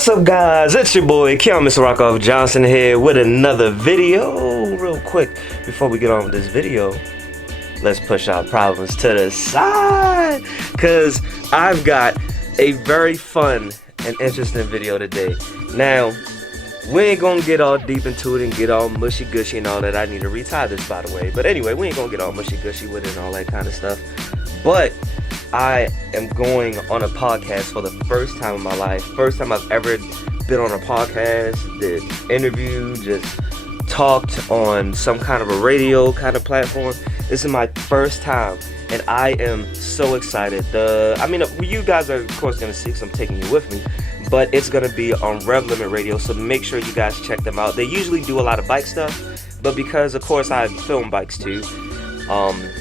What's up, guys? It's your boy Mr. Rockoff Johnson here with another video. Real quick, before we get on with this video, let's push our problems to the side, cause I've got a very fun and interesting video today. Now, we ain't gonna get all deep into it and get all mushy gushy and all that. I need to retie this, by the way. But anyway, we ain't gonna get all mushy gushy with it and all that kind of stuff. But I am going on a podcast for the first time in my life. First time I've ever been on a podcast, did interview, just talked on some kind of a radio kind of platform. This is my first time, and I am so excited. You guys are of course gonna see, because I'm taking you with me, but it's gonna be on Rev Limit Radio, so make sure you guys check them out. They usually do a lot of bike stuff, but because of course I film bikes too,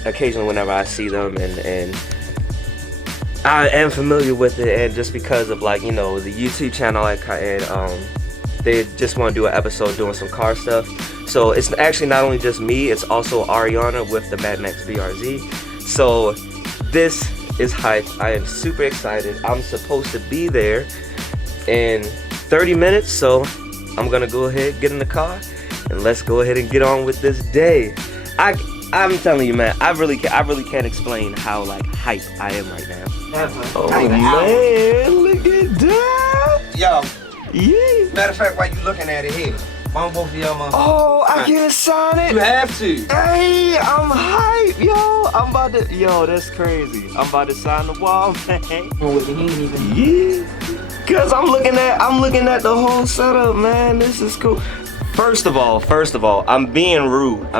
occasionally whenever I see them and I am familiar with it, and just because of the YouTube channel, and they just want to do an episode doing some car stuff. So it's actually not only just me, it's also Ariana with the Mad Max BRZ. So this is hype. I am super excited. I'm supposed to be there in 30 minutes, so I'm gonna go ahead, get in the car, and let's go ahead and get on with this day. I'm telling you, man, I really can't explain how hype I am right now. Oh man, look at that! Yo, yeah. Matter of fact, while you looking at it here, on both of y'all, motherfuckers. Oh, I can't sign it. You have to. Hey, I'm hype, yo. I'm about to, that's crazy. I'm about to sign the wall, man. Yeah, cause I'm looking at the whole setup, man. This is cool. First of all, I'm being rude. Y'all.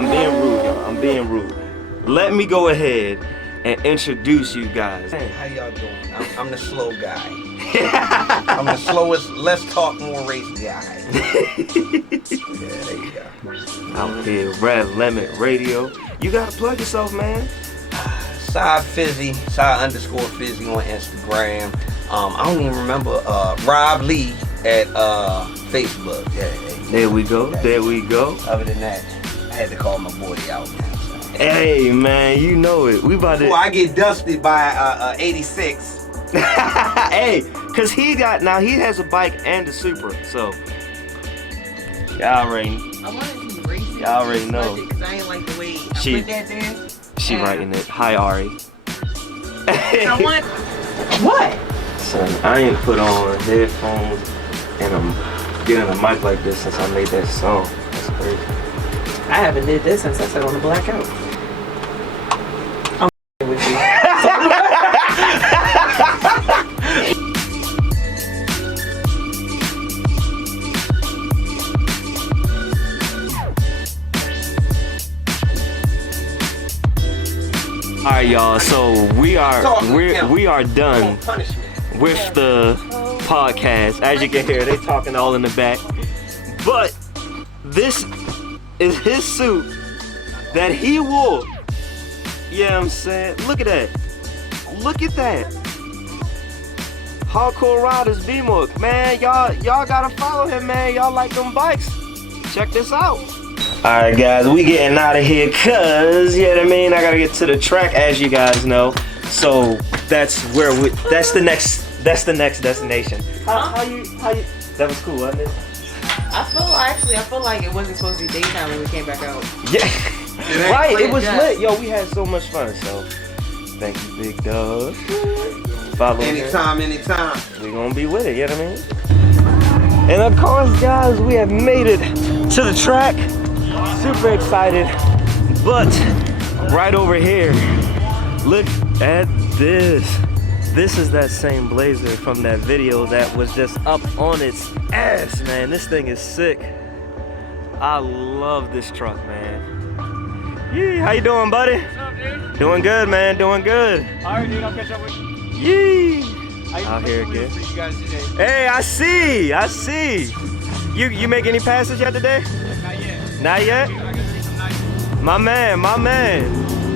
I'm being rude. Let me go ahead and introduce you guys. How y'all doing? I'm the slow guy. I'm the slowest, less talk, more race guy. Yeah, there you go. Out here, Rev Limit Radio. You gotta plug yourself, man. Side_Fizzy on Instagram. I don't even remember. Rob Lee at Facebook. Yeah. There we go. Other than that, I had to call my boy out, man. So. Hey, man, you know it. We about to. Before I get dusted by 86. Hey, cause he has a bike and a Supra, so y'all already. I wanted to race it. Y'all already know. Cause I ain't like the way I put that there. She writing it. Hi, Ari. I want. What? Son, I ain't put on headphones and I'm getting a mic like this since I made that song. That's crazy. I haven't did this since I sat on the blackout. I'm with you. All right, y'all. So we are done with the podcast. As you can hear, they talking all in the back. But this is his suit that he wore. Yeah, I'm saying, look at that. Look at that. Hardcore Riders B-Mook, man. Y'all gotta follow him, man. Y'all like them bikes. Check this out. Alright guys, we getting out of here cause, you know what I mean, I gotta get to the track, as you guys know. So that's the next destination. How you that was cool, wasn't it? I feel like it wasn't supposed to be daytime when we came back out. Yeah. Right, it was lit. Yo, we had so much fun, so thank you, big dog. Follow anytime. We gonna be with it, you know what I mean? And of course, guys, we have made it to the track. Super excited, but right over here, look at this. This is that same Blazer from that video that was just up on its ass, man. This thing is sick. I love this truck, man. Yeah, how you doing, buddy? What's up, dude? Doing good, man. Doing good. All right, dude. I'll catch up with you. Yeah. Out here again. For you guys today. Hey, I see. You make any passes yet today? Not yet. Not yet? I gotta see some nice. My man.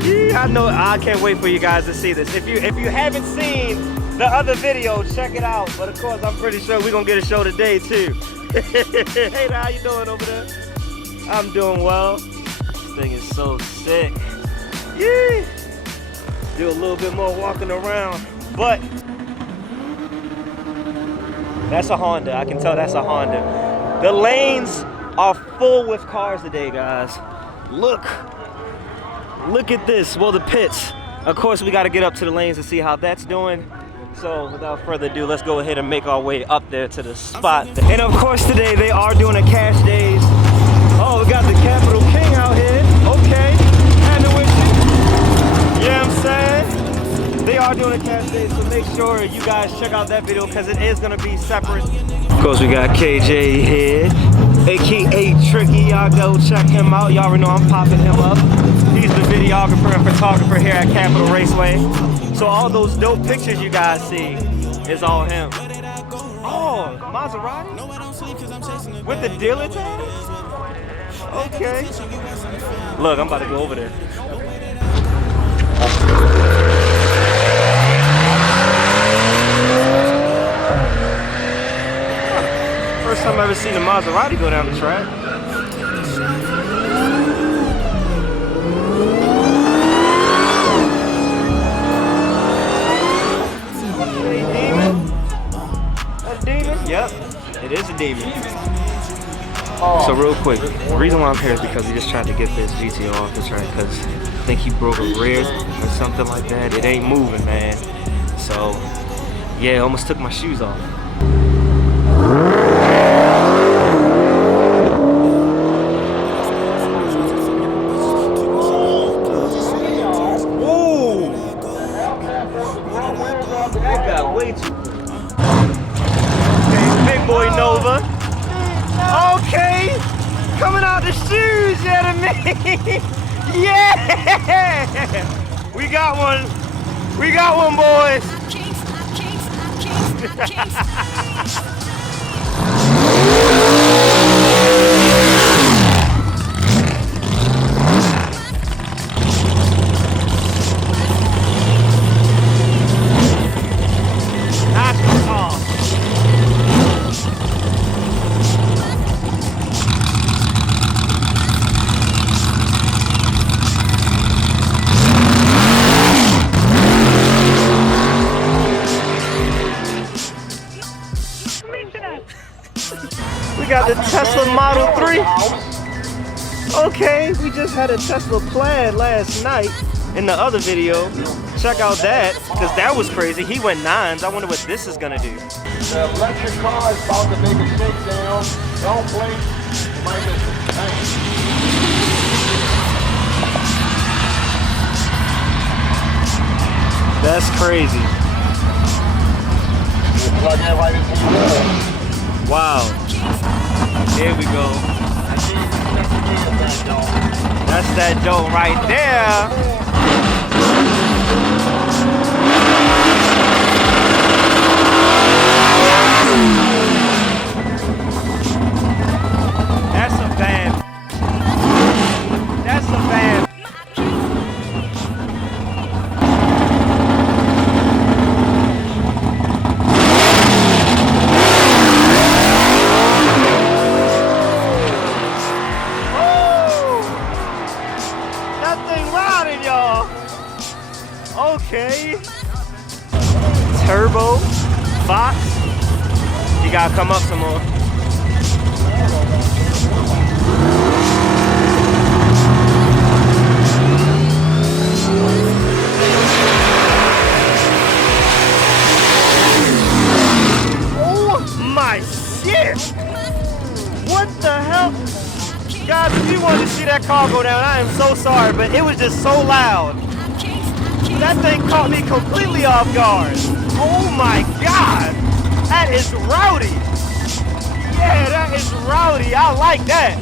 Yeah, I know. I can't wait for you guys to see this. If you haven't seen the other video, check it out. But of course, I'm pretty sure we're gonna get a show today too. Hey, how you doing over there? I'm doing well. This thing is so sick. Yeah. Do a little bit more walking around, but That's a Honda. I can tell that's a Honda. The lanes are full with cars today, guys. Look at this. Well, the pits. Of course, we got to get up to the lanes and see how that's doing. So without further ado, let's go ahead and make our way up there to the spot. And of course, today they are doing a cash days. Oh, we got the Capital King out here. Okay, had to wish you. Yeah, I'm saying? They are doing a cash day, so make sure you guys check out that video because it is gonna be separate. Of course, we got KJ here, aka Tricky. Y'all go check him out. Y'all already know I'm popping him up. He's the videographer and photographer here at Capitol Raceway. So all those dope pictures you guys see is all him. Oh, Maserati? With the dealer tag? Okay. Look, I'm about to go over there. First time I've ever seen a Maserati go down the track. Demon? That's a demon? Yep, it is a demon. So real quick, the reason why I'm here is because he just tried to get this GTO off the track because I think he broke a rib or something like that. It ain't moving, man. So yeah, almost took my shoes off. Ooh! That got way too good. Okay, big boy Nova. Okay, coming out the shoes, yeah, to me. Yeah! We got one, boys. We got the Tesla Model 3. Okay, we just had a Tesla Plaid last night in the other video. Check out that, because that was crazy. He went 9s. I wonder what this is gonna do. The electric car is about to make a shakedown. Don't blink. You might just thanks. That's crazy. You plug it right into the wall. Wow. Here we go. That's that dough right there. That's a van. That's a van. Okay. Turbo, Fox. You gotta come up some more. Oh my shit! What the hell? Guys, if you wanted to see that car go down, I am so sorry, but it was just so loud. That thing caught me completely off guard. Oh my God! That is rowdy! Yeah, that is rowdy. I like that.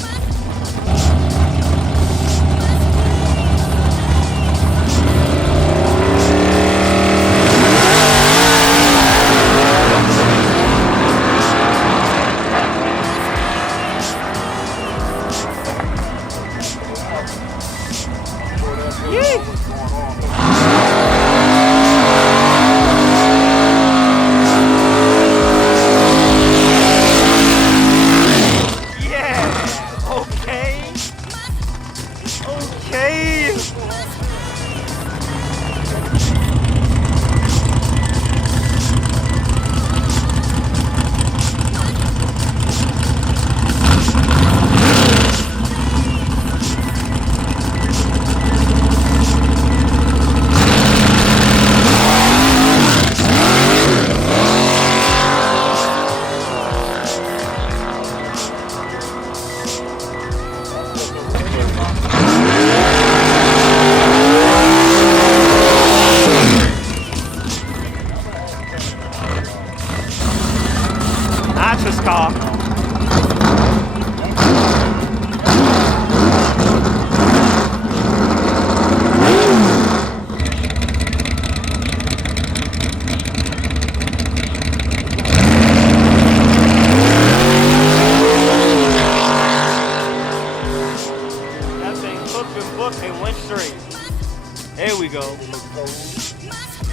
go.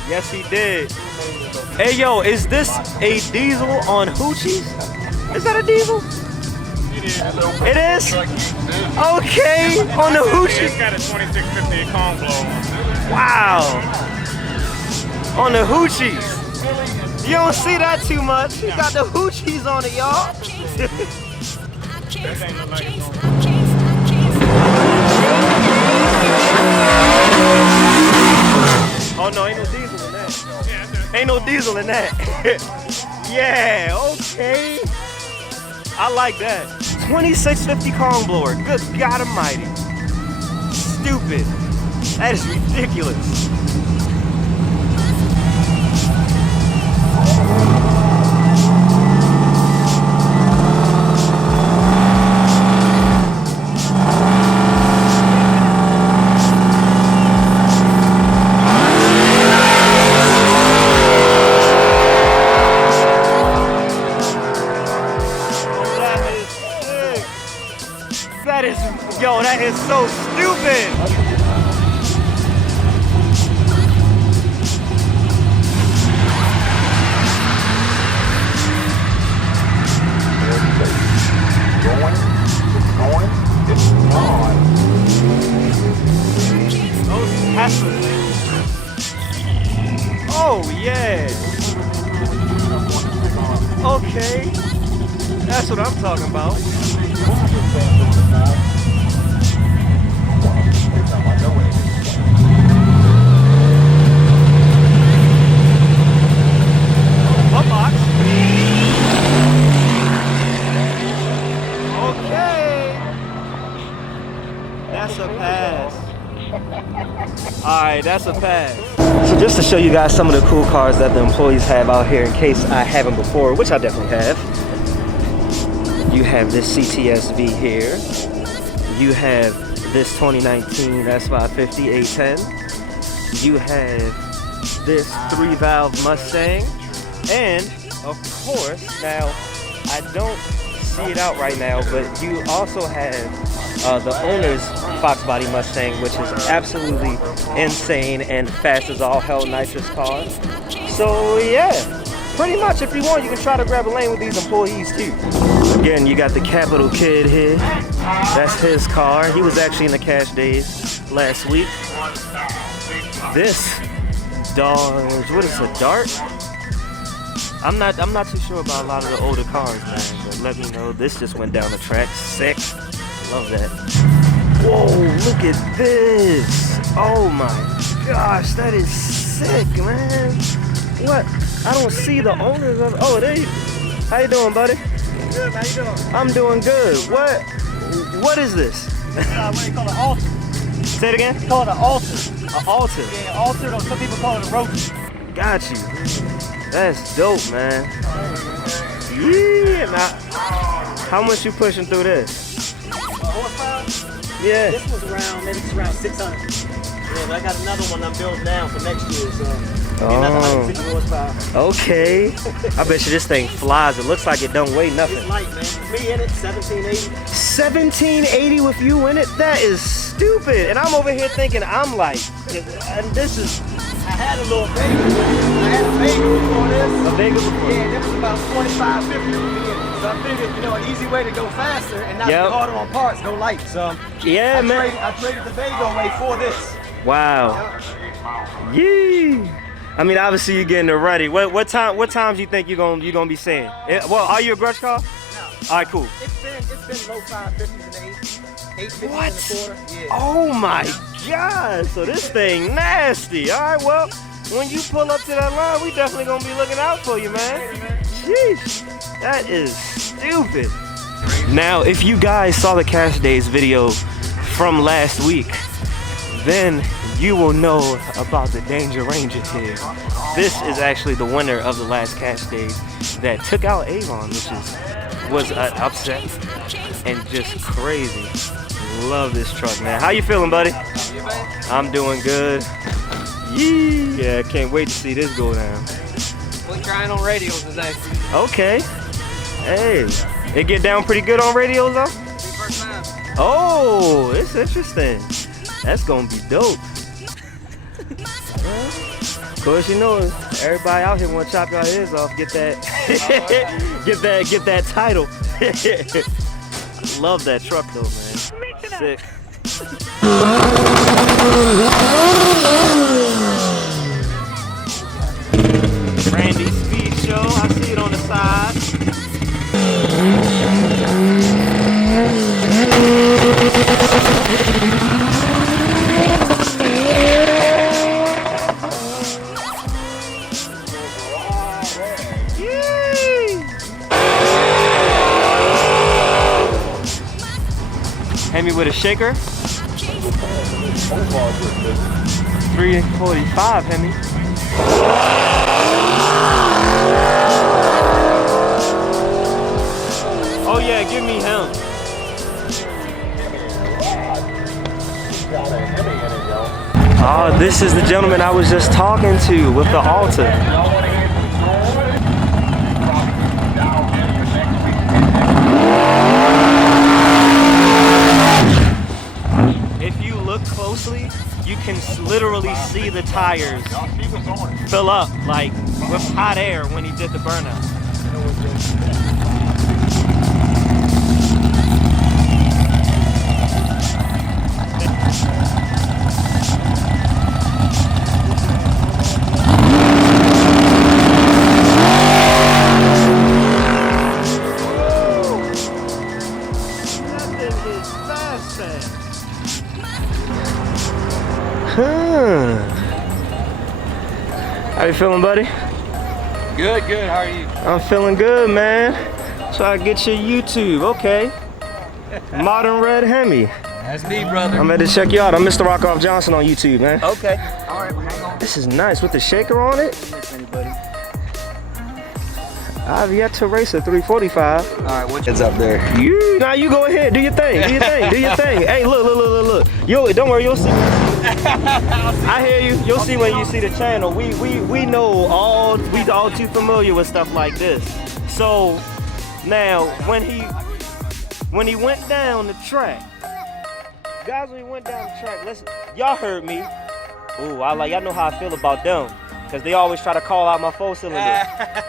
Yes, he did. Hey, yo, is this a diesel on Hoochies? Is that a diesel? It is? Okay, on the Hoochies. It's got a 2650 cone blow. Wow. On the Hoochies. You don't see that too much. He got the Hoochies on it, y'all. Oh no, ain't no diesel in that. Ain't no diesel in that. Yeah, okay. I like that. 2650 cone blower. Good God Almighty. Stupid. That is ridiculous. Yo, that is so stupid. It's on. Those Teslas. Oh yeah. Okay. That's what I'm talking about. Box. Okay. That's a pass. Alright, that's a pass. So just to show you guys some of the cool cars that the employees have out here in case I haven't before, which I definitely have. You have this CTSV here. You have this 2019 S550 A10. You have this 3-valve Mustang. And, of course, now, I don't see it out right now, but you also have the owner's Fox Body Mustang, which is absolutely insane and fast as all hell nitrous cars. So, yeah, pretty much if you want, you can try to grab a lane with these employees, too. Again, you got the Capital Kid here. That's his car. He was actually in the Cash Days last week. This Dodge, what is it, Dart? I'm not too sure about a lot of the older cars, man, but let me know. This just went down the track. Sick. Love that. Whoa, look at this. Oh my gosh, that is sick, man. What? I don't see the owners of. Oh, there you. How you doing, buddy? Good, how you doing? I'm doing good. What is this? What do you call it, an altar? Say it again? We call it an altar. An altar. Yeah, altar, or some people call it a roach. Got you. That's dope, man. Yeah. Now, how much you pushing through this? Horsepower? Yeah. This was around, maybe it's around 600. Yeah, but I got another one I'm building now for next year, so another 150 horsepower. Okay. I bet you this thing flies. It looks like it don't weigh nothing. It's light, man. Me in it, 1780. 1780 with you in it? That is stupid. And I'm over here thinking I'm light. And this is I had a little Vega. I had a Vega before this. a Vega before. Yeah, it was about 25, 50 with me. So I figured, you know, an easy way to go faster and not be Yep. harder on parts, go light. So Yeah, man. I traded the Vega away for this. Wow. Yee. I mean, obviously you're getting it ready. What times you think you're gonna be seeing? Well, are you a grudge car? No. All right, cool. It's been low 550s and 850s What? and a quarter. Yeah. Oh my God! So this thing nasty. All right, well, when you pull up to that line, we definitely gonna be looking out for you, man. Sheesh, that is stupid. Now, if you guys saw the Cash Days video from last week, then you will know about the Danger Ranger here. This is actually the winner of the last Cash Days that took out Avon, which was an upset and just crazy. Love this truck, man. How you feeling, buddy? I'm doing good. Yee. Yeah, can't wait to see this go down. We're trying on radios today. Okay. Hey, it get down pretty good on radios, though? First time. Oh, it's interesting. That's gonna be dope. Of course, you know, everybody out here want to chop your heads off, get that, get that title. Love that truck though, man. Sick. Randy Speed Show, I see it on the side. Hemi with a shaker. 345 Hemi. Oh yeah, give me him. Oh, this is the gentleman I was just talking to with the Alta. If you look closely, you can literally see the tires fill up like with hot air when he did the burnout. How you feeling, buddy? Good, good. How are you? I'm feeling good, man. Try to get your YouTube, okay. Modern Red Hemi. That's me, brother. I'm ready to check you out. I'm Mr. Rockoff Johnson on YouTube, man. Okay. All right, well, hang on. This is nice with the shaker on it. Anybody? I've yet to race a 345. All right, what's up there? Now you go ahead, do your thing, do your thing, do your thing. Hey, look. Yo, don't worry, you'll see. I hear you. You'll see when you see the channel. We know we all too familiar with stuff like this. So now when he went down the track, guys, when he went down the track, y'all heard me. Ooh, y'all know how I feel about them. Because they always try to call out my 4-cylinder.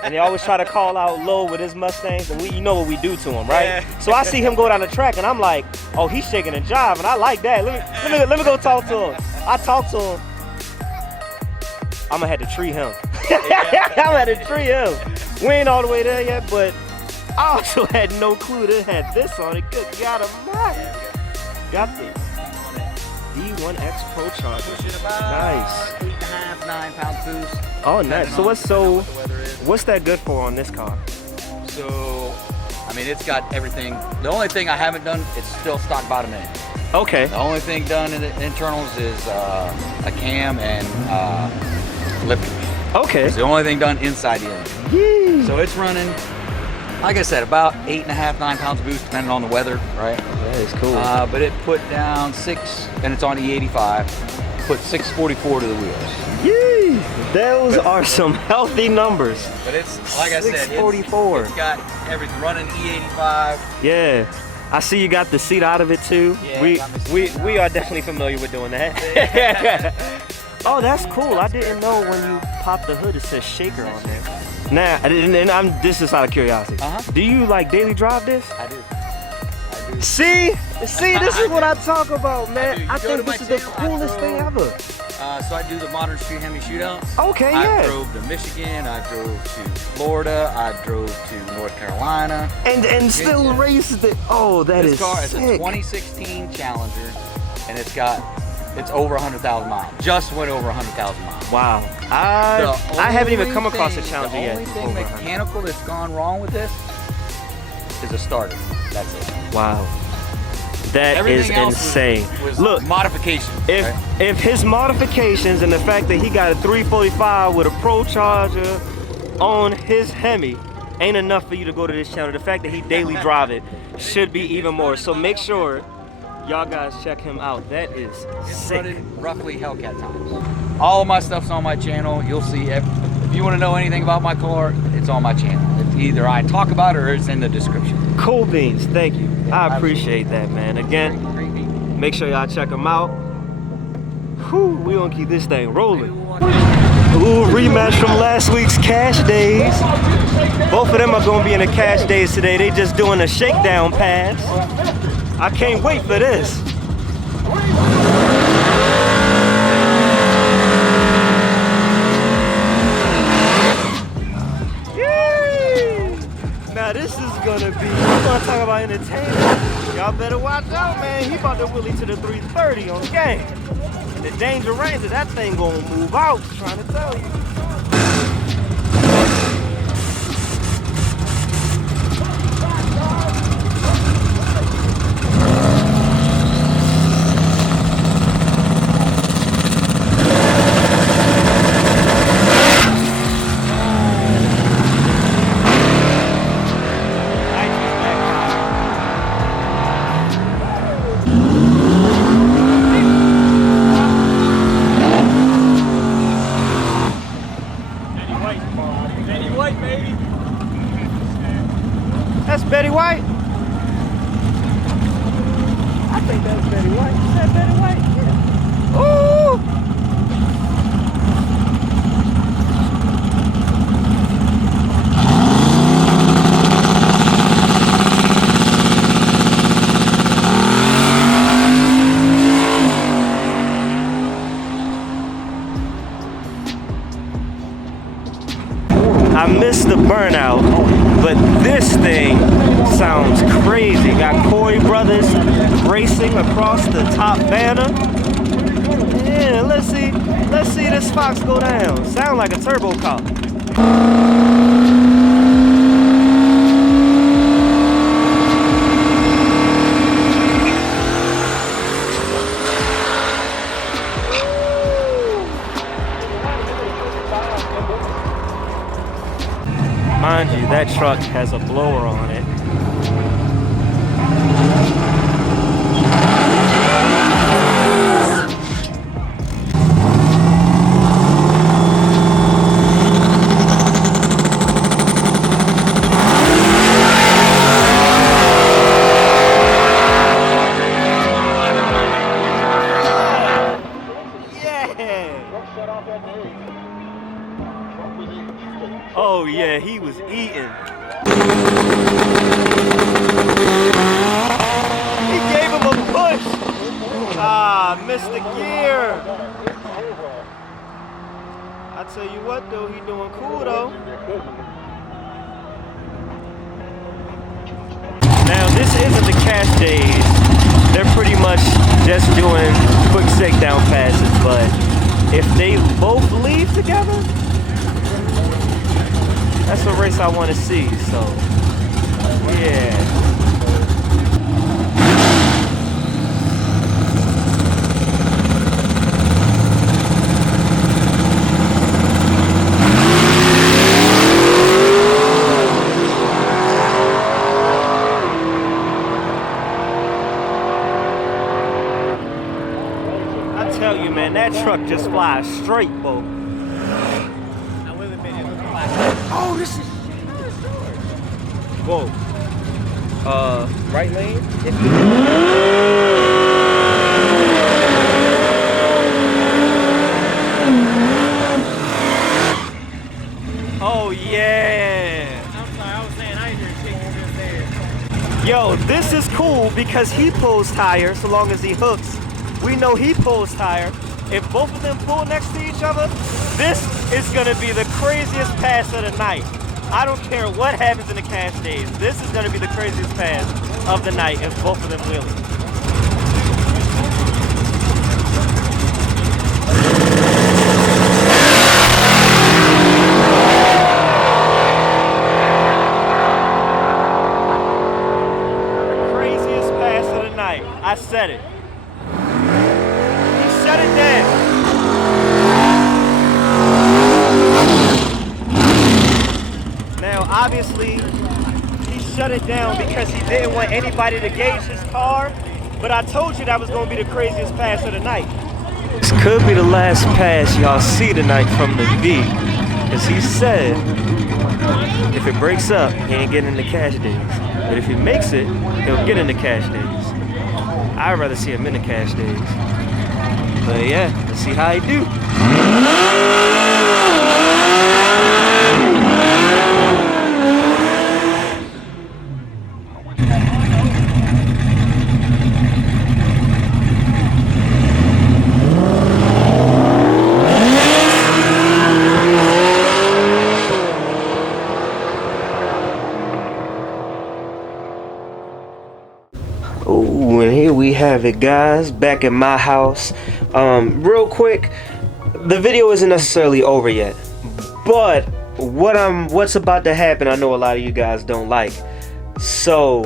And they always try to call out low with his Mustangs. And you know what we do to him, right? Yeah. So I see him go down the track and I'm like, oh, he's shaking and jiving. I like that. Let me go talk to him. I talk to him. I'm going to have to tree him. I'm going to have to tree him. We ain't all the way there yet, but I also had no clue that it had this on it. Good God Almighty. Got the D1X Pro Charger. Pushing about Nice. 8.5, 9 pound boost. Oh, nice. So what's that good for on this car? So, I mean, it's got everything. The only thing I haven't done, it's still stock bottom end. Okay. The only thing done in the internals is a cam and lifters. Okay. It's the only thing done inside the engine. Yee. So it's running, like I said, about 8.5, 9 pounds of boost, depending on the weather, right? That is cool. But it put down 6, and it's on E85, put 644 to the wheels. Yee. Those are some healthy numbers. But it's, like I said, 644. it's got everything running E85. Yeah. I see you got the seat out of it too. Yeah, we are definitely familiar with doing that. Oh, that's cool. I didn't know when you pop the hood it says shaker on there. Now, this is out of curiosity. Do you like daily drive this? I do. See, this is what I talk about, man. I Go to think my this is the channel, coolest thing ever. So I do the modern street Hemi shootout. Okay, I yeah. drove to Michigan, I drove to Florida, I drove to North Carolina. And still raced it. Oh, that is This car is sick. a 2016 Challenger, and it's over 100,000 miles. Just went over 100,000 miles. Wow. I haven't even come across a Challenger yet. The only thing mechanical that's gone wrong with this is a starter. That's it. Wow. That Everything is else insane. was Look, modifications. if his modifications and the fact that he got a 345 with a Pro Charger on his Hemi ain't enough for you to go to this channel, the fact that he daily drive it should be even more. So make sure y'all guys check him out. That is It's sick. running roughly Hellcat times. All of my stuff's on my channel. You'll see. If you want to know anything about my car, it's on my channel. It's either I talk about it or it's in the description. Cool beans. Thank you. Yeah, I appreciate that, man. Again, Great meeting. make sure y'all check him out. Whew, we gonna keep this thing rolling. Ooh, rematch from last week's cash days. Both of them are gonna be in the cash days today. They just doing a shakedown pass. I can't wait for this. Yay! Now this is gonna be, we're gonna talk about entertainment. Y'all better watch out, man. He about to wheelie to the 330 on the game. The Danger Ranger, that thing gonna move out, trying to tell you. That's Betty White? I think that's Betty White. Is that Betty White? Yeah. Ooh! I missed the burnout, but this thing sounds crazy. Got Corey Brothers racing across the top banner. Yeah, let's see this Fox go down. Sound like a turbo car. Mind you, that truck has a blower on it. Oh yeah, he was eating. He gave him a push. Ah, missed the gear. I tell you what though, he doing cool though. Now this isn't the cash days. They're pretty much just doing quick shakedown passes, but if they both leave together, that's a race I want to see, so yeah. I tell you, man, that truck just flies straight, Bo. Oh, this is whoa. Right lane? Oh yeah. I'm sorry, I was saying I ain't hear chicken just there. Yo, this is cool because he pulls tire so long as he hooks. We know he pulls tire. If both of them pull next to each other, this is gonna be the craziest pass of the night. I don't care what happens in the cash days. This is gonna be the craziest pass of the night if both of them wheelie. Craziest pass of the night. I said it. He shut it down. Now, obviously, he shut it down because he didn't want anybody to gauge his car, but I told you that was going to be the craziest pass of the night. This could be the last pass y'all see tonight from the V, because he said if it breaks up, he ain't getting in the cash days. But if he makes it, he'll get in the cash days. I'd rather see him in the cash days. But yeah, let's see how he do. Oh, and here we have it, guys, back at my house. Real quick, the video isn't necessarily over yet, but what's about to happen, I know a lot of you guys don't like, so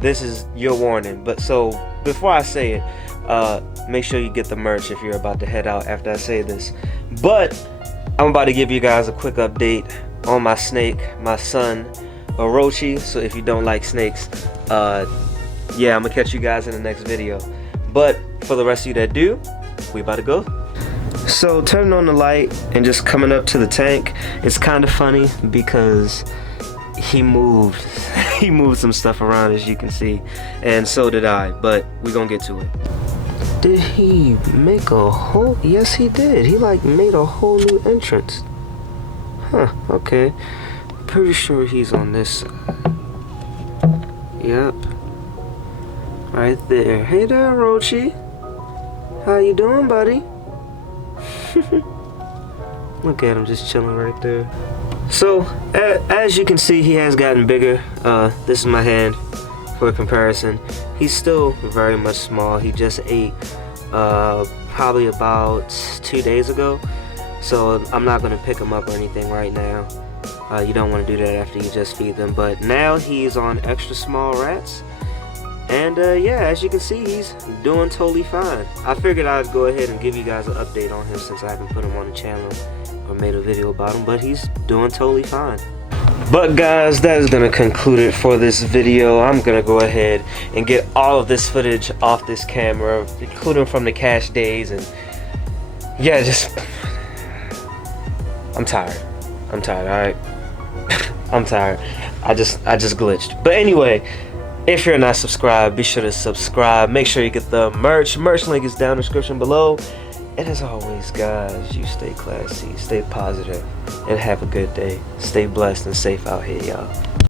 this is your warning. But so before I say it, make sure you get the merch if you're about to head out after I say this. But I'm about to give you guys a quick update on my snake, my son Orochi. So if you don't like snakes, yeah, I'm gonna catch you guys in the next video. But for the rest of you that do, we about to go. So turning on the light and just coming up to the tank, it's kind of funny because he moved some stuff around, as you can see, and so did I, but we're gonna get to it. Did he make a whole, yes he did, he like made a whole new entrance. Huh, okay, pretty sure he's on this side. Yep, right there. Hey there, Rochi. How you doing, buddy? Look at him just chilling right there. So, as you can see, he has gotten bigger. This is my hand for comparison. He's still very much small. He just ate probably about 2 days ago. So I'm not going to pick him up or anything right now. You don't want to do that after you just feed them. But now he's on extra small rats. And yeah, as you can see, he's doing totally fine. I figured I'd go ahead and give you guys an update on him since I haven't put him on the channel or made a video about him, but he's doing totally fine. But guys, that is gonna conclude it for this video. I'm gonna go ahead and get all of this footage off this camera, including from the cash days, and yeah, just I'm tired, all right. I'm tired. I just glitched. But anyway, if you're not subscribed, be sure to subscribe. Make sure you get the merch. Merch link is down in the description below. And as always, guys, you stay classy, stay positive, and have a good day. Stay blessed and safe out here, y'all.